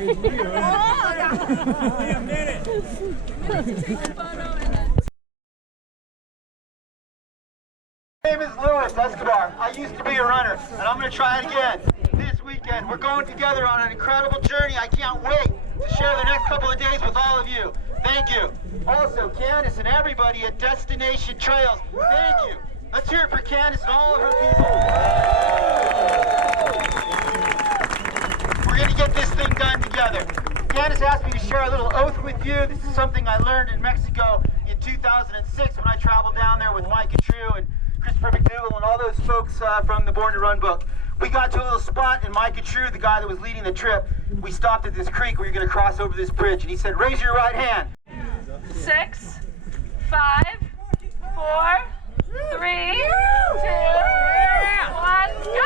My name is Louis Escobar. I used to be a runner, and I'm going to try it again this weekend. We're going together on an incredible journey. I can't wait to share the next couple of days with all of you. Thank you. Also, Candace and everybody at Destination Trails, thank you. Let's hear it for Candace and all of her people. We're going to get this thing done together. Candace asked me to share a little oath with you. This is something I learned in Mexico in 2006 when I traveled down there with Mike and True and Christopher McDougall and all those folks from the Born to Run book. We got to a little spot, and Mike and True, the guy that was leading the trip, we stopped at this creek where you're going to cross over this bridge, and he said, raise your right hand. 6, 5, 4, 3, 2, 1, go!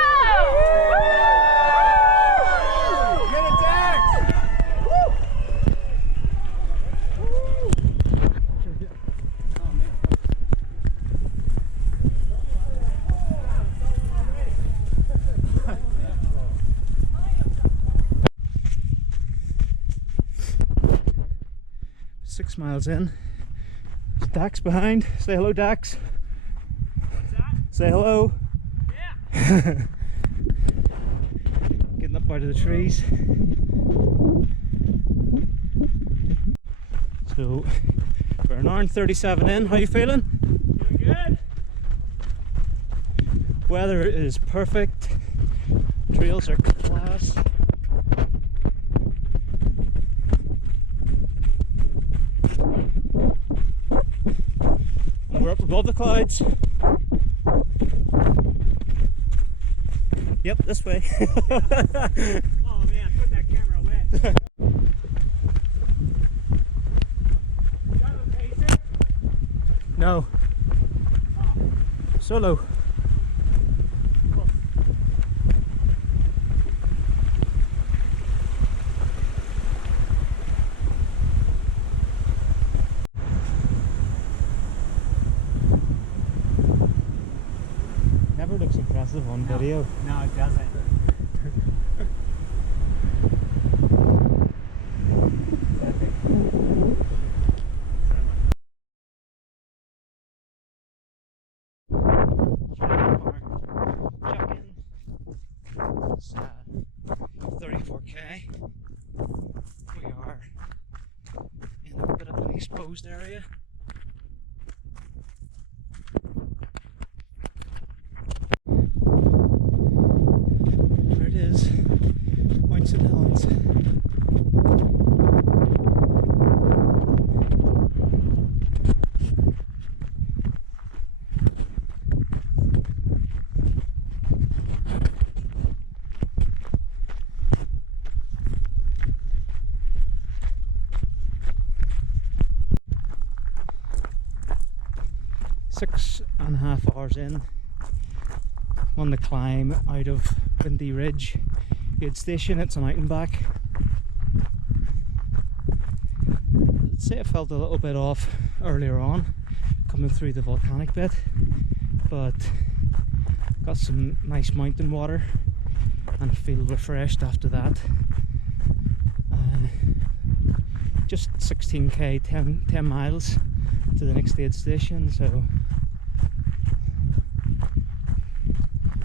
6 miles in. There's Dax behind. Say hello, Dax. What's that? Say hello. Yeah. Getting up out of the trees. So we're an hour and 37 in. How you feeling? Doing good. Weather is perfect. Trails are class. We're up above the clouds. Yep, this way. Oh man, put that camera away. You got a pacer? No. Oh. Solo. Cool. Never looks impressive on video. No, it doesn't. 34k. We are in a bit of an exposed area. There it is, Points and Helens. Six and a half hours in on the climb out of Windy Ridge aid station. It's an out and back. I'd say I felt a little bit off earlier on coming through the volcanic bit, but got some nice mountain water and I feel refreshed after that. Just 16k, 10 miles to the next aid station, so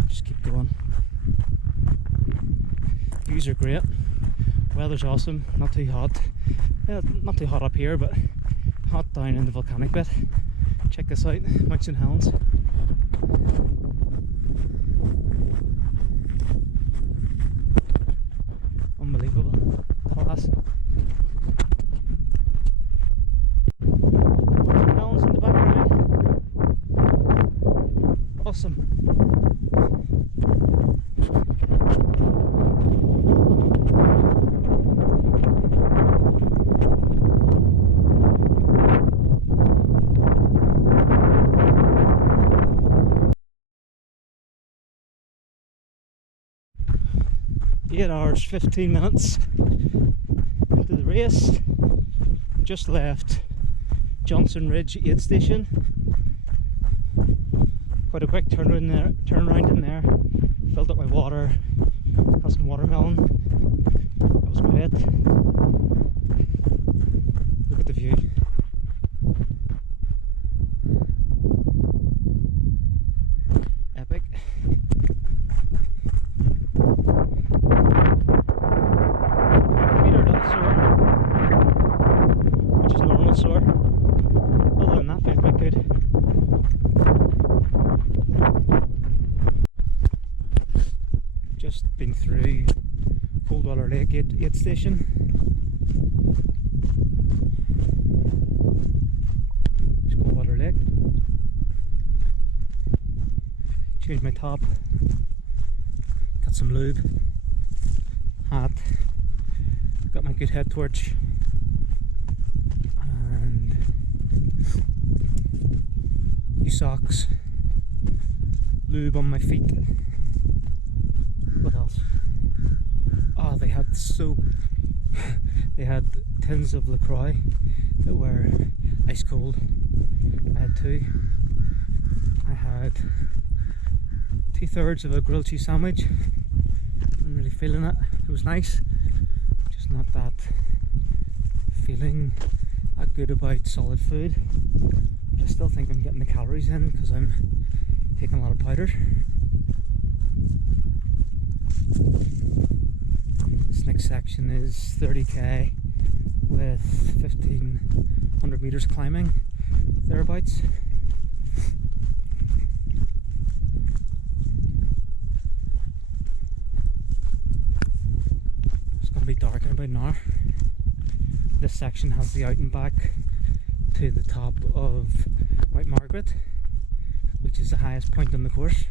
just keep going. Views are great, weather's awesome, not too hot. Not too hot up here, but hot down in the volcanic bit. Check this out, Mounts and Helens. Unbelievable, class. Helens in the background. Awesome. Eight hours, 15 minutes into the race. Just left Johnson Ridge aid station. Quite a quick turnaround in there. Filled up my water, had some watermelon, That was great. Look at the view. Epic. Feet are a little sore, which is normal sore. Other than that, feels quite good. Just been through Coldwater Lake aid station. There's Coldwater Lake. Changed my top. Got some lube. Hat. Got my good head torch. And new socks. Lube on my feet. What else? Oh, they had they had tins of LaCroix that were ice cold. I had two. I had 2/3 of a grilled cheese sandwich. I'm really feeling it. It was nice. Just not that feeling that good about solid food. But I still think I'm getting the calories in because I'm taking a lot of powder. This next section is 30k with 1500 meters climbing, thereabouts. It's going to be dark in about an hour. This section has the out and back to the top of Mount Margaret, which is the highest point on the course.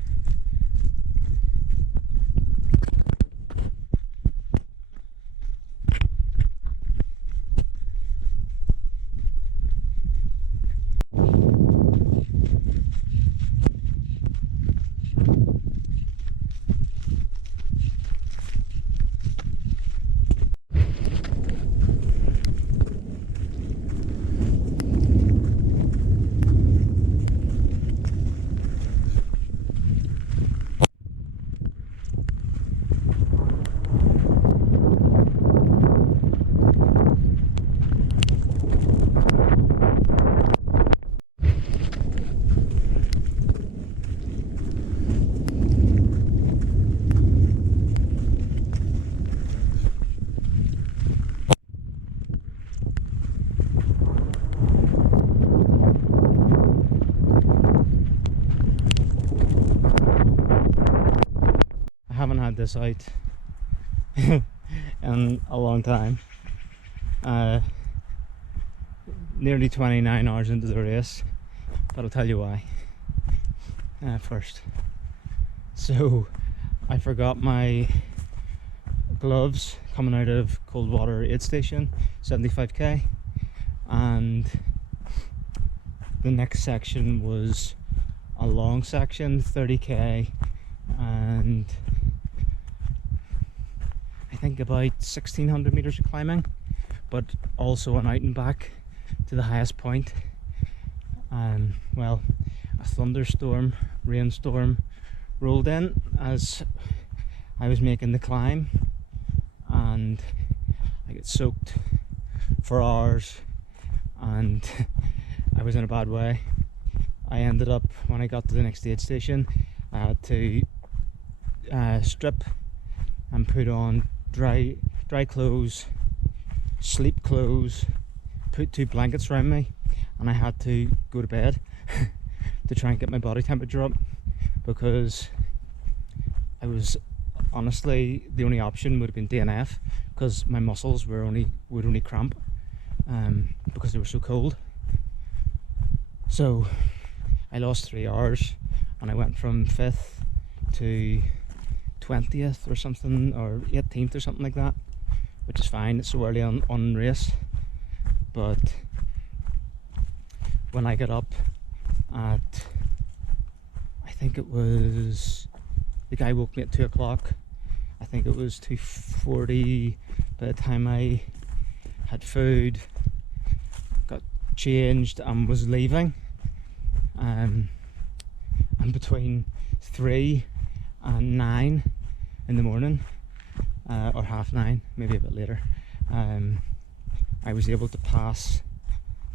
Haven't had this out in a long time. Nearly 29 hours into the race, but I'll tell you why first. So I forgot my gloves coming out of Coldwater aid station, 75k, and the next section was a long section, 30k, and I think about 1600 meters of climbing, but also an out and back to the highest point. And well, a thunderstorm, rainstorm rolled in as I was making the climb, and I got soaked for hours, and I was in a bad way. I ended up, when I got to the next aid station, I had to strip and put on dry clothes, sleep clothes, put 2 blankets around me, and I had to go to bed to try and get my body temperature up, because I was honestly, the only option would have been DNF, because my muscles would only cramp because they were so cold. So I lost 3 hours, and I went from 5th to 20th or something, or 18th or something like that, which is fine. It's so early on race. But when I got up at, I think it was, the guy woke me at 2 o'clock. I think it was 2:40 by the time I had food, got changed and was leaving. And between 3 and 9 in the morning, or 9:30, maybe a bit later, I was able to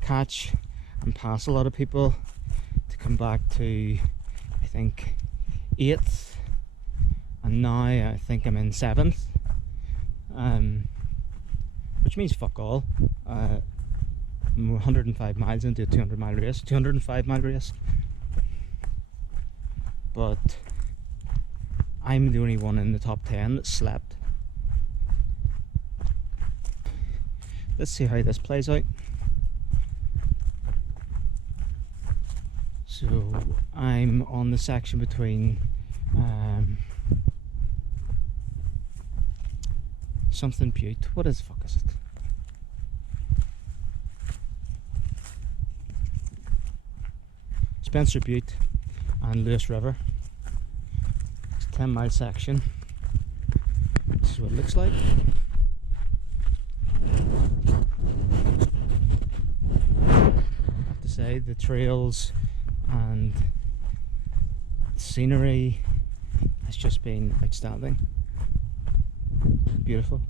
catch and pass a lot of people to come back to, I think, 8th, and now I think I'm in 7th, which means fuck all. I'm 105 miles into a 205 mile race, but I'm the only one in the top 10 that slept. Let's see how this plays out. So I'm on the section between something Butte. What is the fuck is it? Spencer Butte and Lewis River. It's a 10-mile section. This is what it looks like. I have to say, the trails and the scenery has just been outstanding. Beautiful,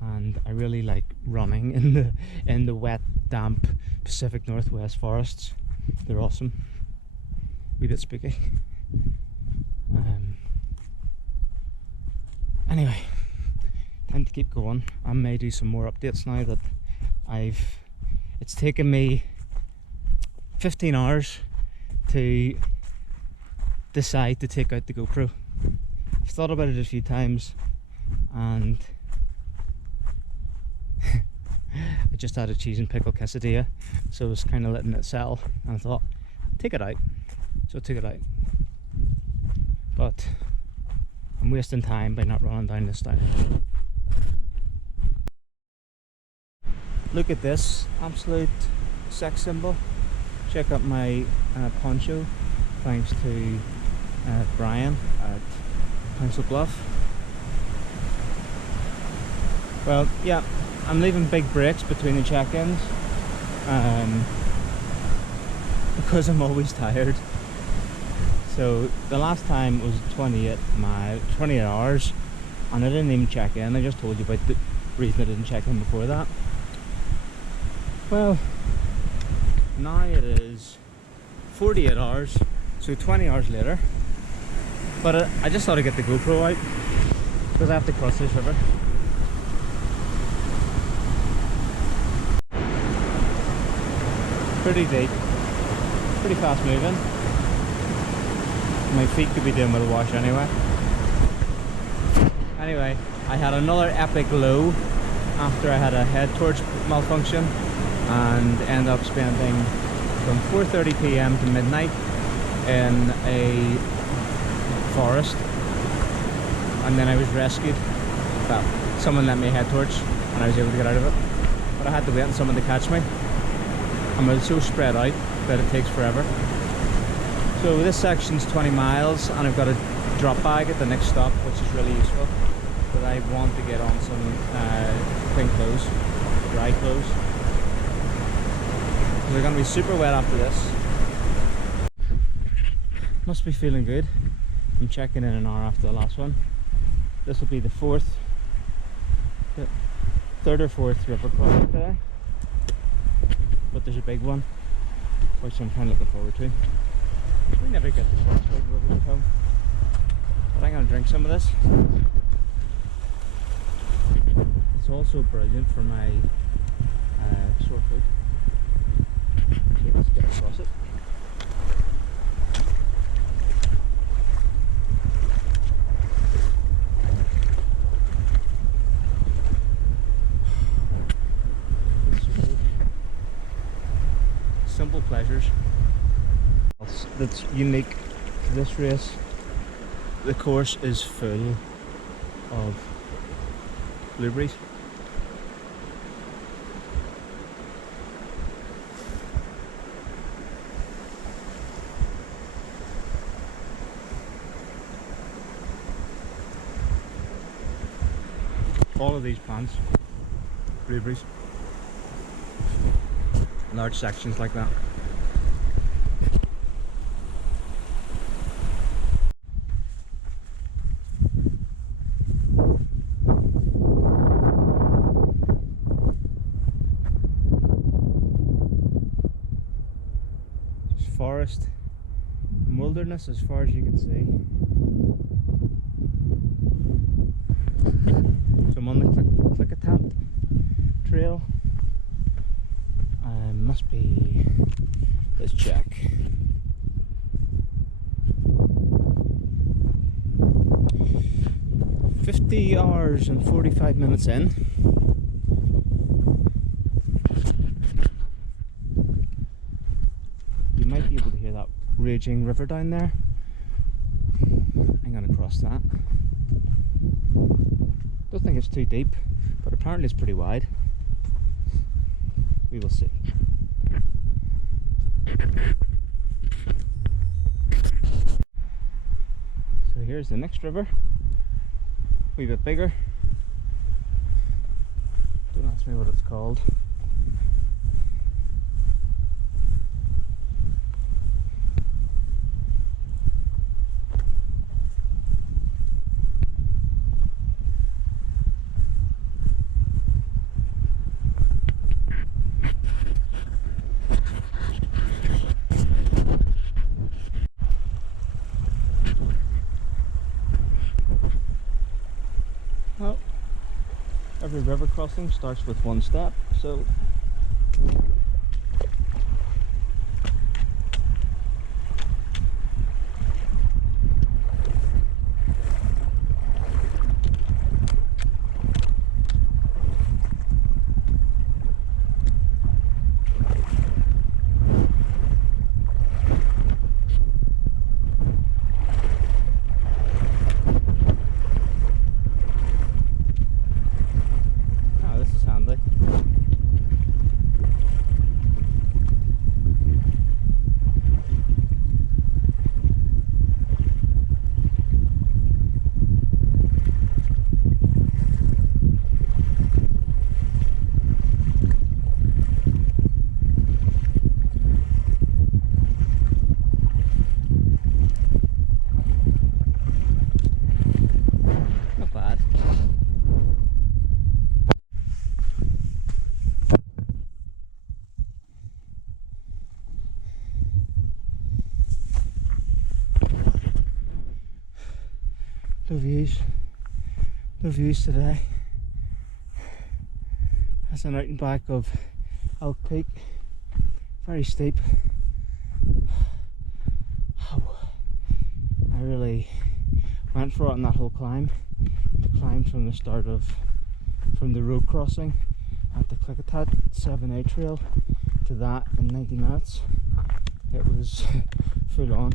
and I really like running in the wet, damp Pacific Northwest forests. They're awesome. Wee bit spooky. Anyway, time to keep going. I may do some more updates now that it's taken me 15 hours to decide to take out the GoPro. I've thought about it a few times, and I just had a cheese and pickle quesadilla, so I was kind of letting it settle, and I thought, take it out. So I took it out, but I'm wasting time by not running down this down. Look at this absolute sex symbol. Check out my poncho, thanks to Brian at Council Bluff. Well, yeah, I'm leaving big breaks between the check-ins because I'm always tired. So the last time was 28 hours, and I didn't even check in. I just told you about the reason I didn't check in before that. Well, now it is 48 hours, so 20 hours later. But I just thought I'd get the GoPro out because I have to cross this river. Pretty deep, pretty fast moving. My feet could be doing with a wash anyway. Anyway, I had another epic low after I had a head torch malfunction, and ended up spending from 4:30 p.m. to midnight in a forest, and then I was rescued. Well, someone lent me a head torch and I was able to get out of it, but I had to wait on someone to catch me. And it's so spread out that it takes forever. So this section's 20 miles, and I've got a drop bag at the next stop, which is really useful, but I want to get on some clean clothes, dry clothes. They're going to be super wet after this. Must be feeling good. I'm checking in an hour after the last one. This will be the third or fourth river crossing today, but there's a big one which I'm kind of looking forward to. We never get to cross big rivers at home, but I'm going to drink some of this. It's also brilliant for my sore foot. Okay, let's get across it. Simple pleasures. That's unique to this race. The course is full of blueberries. All of these plants, blueberries, large sections like that. forest and wilderness as far as you can see. So I'm on the Klickitat trail. Must be, let's check. $50 and 45 minutes in. You might be able to hear that raging river down there. I'm gonna cross that. Don't think it's too deep, but apparently it's pretty wide. We will see. So here's the next river. A wee bit bigger. Don't ask me what it's called. Well, every river crossing starts with one step, so this is handy. Not bad. No views today. That's an out and back of Elk Peak. Very steep. Oh, I really went for it on that whole climb. I climbed from the start from the road crossing at the Klickitat 7A trail to that in 90 minutes. It was full on.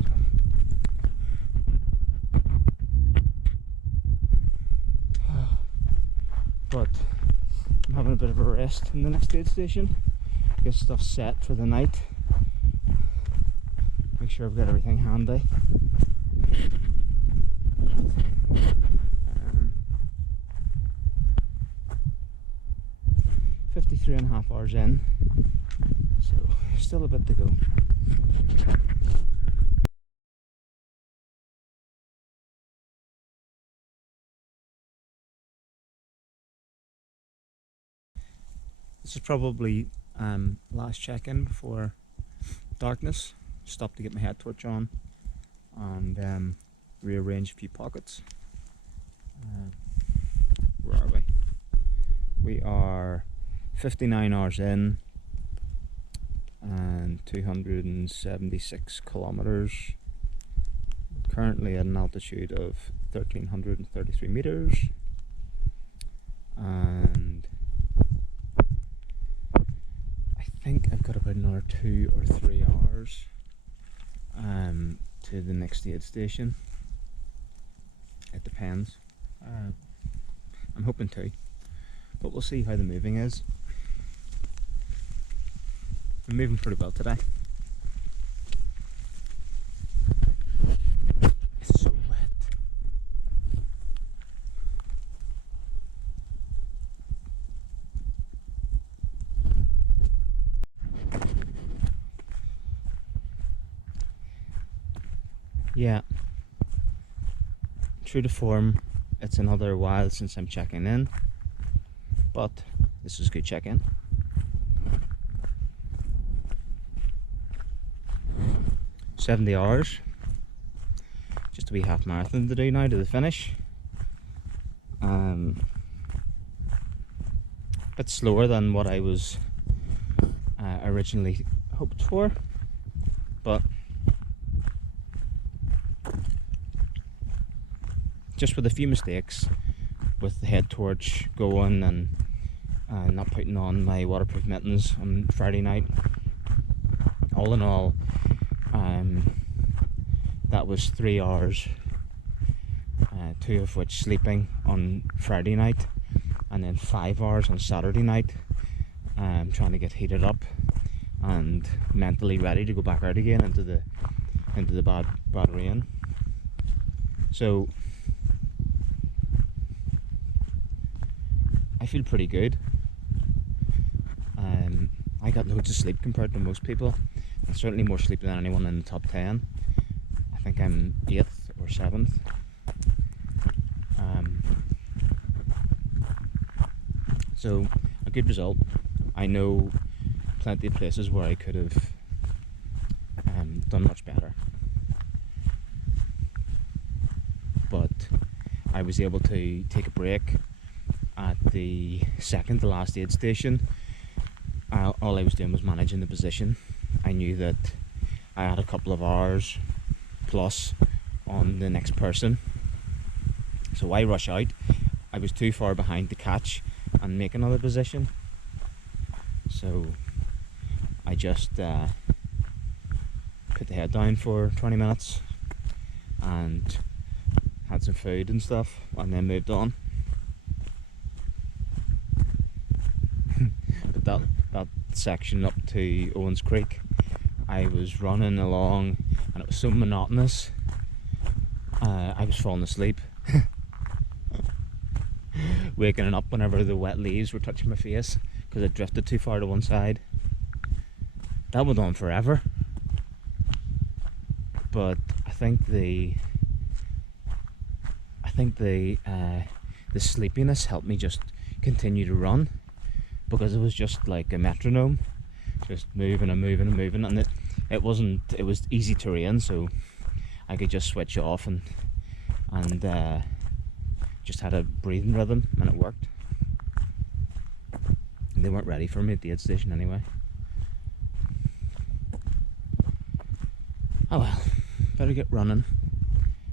But I'm having a bit of a rest in the next aid station. Get stuff set for the night. Make sure I've got everything handy. 53.5 hours in, so still a bit to go. This is probably last check-in before darkness. Stopped to get my head torch on and rearrange a few pockets. Where are we? We are 59 hours in and 276 kilometers. Currently at an altitude of 1,333 meters, and I think I've got about another 2 or 3 hours to the next aid station. It depends. I'm hoping to, but we'll see how the moving is. I'm moving pretty well today. It's so wet. Yeah, true to form, it's another while since I'm checking in, but this is a good check-in. 70 hours. Just a wee half marathon to do now to the finish. Bit slower than what I was originally hoped for, but just with a few mistakes with the head torch going and not putting on my waterproof mittens on Friday night. All in all, that was 3 hours, 2 of which sleeping on Friday night, and then 5 hours on Saturday night, trying to get heated up and mentally ready to go back out again into the bad rain. So I feel pretty good. I got loads of sleep compared to most people, and certainly more sleep than anyone in the top 10. I think I'm 8th or 7th. So a good result. I know plenty of places where I could have done much better, but I was able to take a break at the second to last aid station. All I was doing was managing the position. I knew that I had a couple of hours plus on the next person, so I rush out. I was too far behind to catch and make another position, so I just put the head down for 20 minutes and had some food and stuff, and then moved on. But that section up to Owens Creek, I was running along and it was so monotonous. I was falling asleep, waking up whenever the wet leaves were touching my face because I drifted too far to one side. That went on forever, but I think the sleepiness helped me just continue to run, because it was just like a metronome, just moving and moving and moving, and it was easy terrain, so I could just switch off and just had a breathing rhythm, and it worked. They weren't ready for me at the aid station anyway. Oh well, better get running.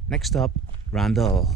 Next up, Randle.